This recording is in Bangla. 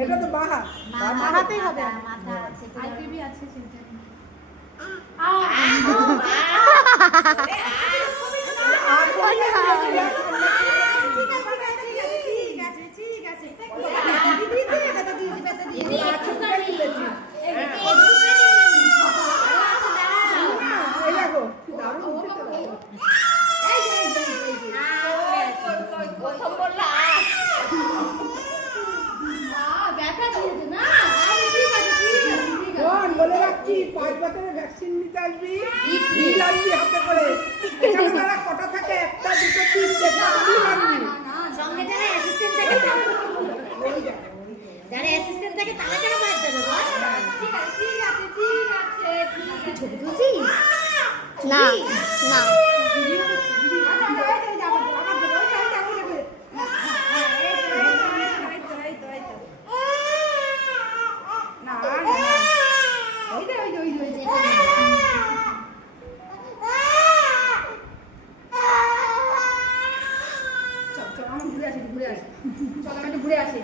এটা তো বাহা বাহাতেই হবে মাথা আইপিবি আছে সেটা বলে রাখছি 5 বছরের ভ্যাকসিন নিতে আসবি বিল আসবি হাতে করে এখানে যারা কটা থাকে একটা দুটো তিনটে বিল আসবি সঙ্গে যারা অ্যাসিস্ট্যান্ট থাকে যারা অ্যাসিস্ট্যান্ট থাকে তারা কেন বাদ দেবে বল? ঠিক আছে ঠিক আছে ছবি তুলছিস? না না ঘুরে আসি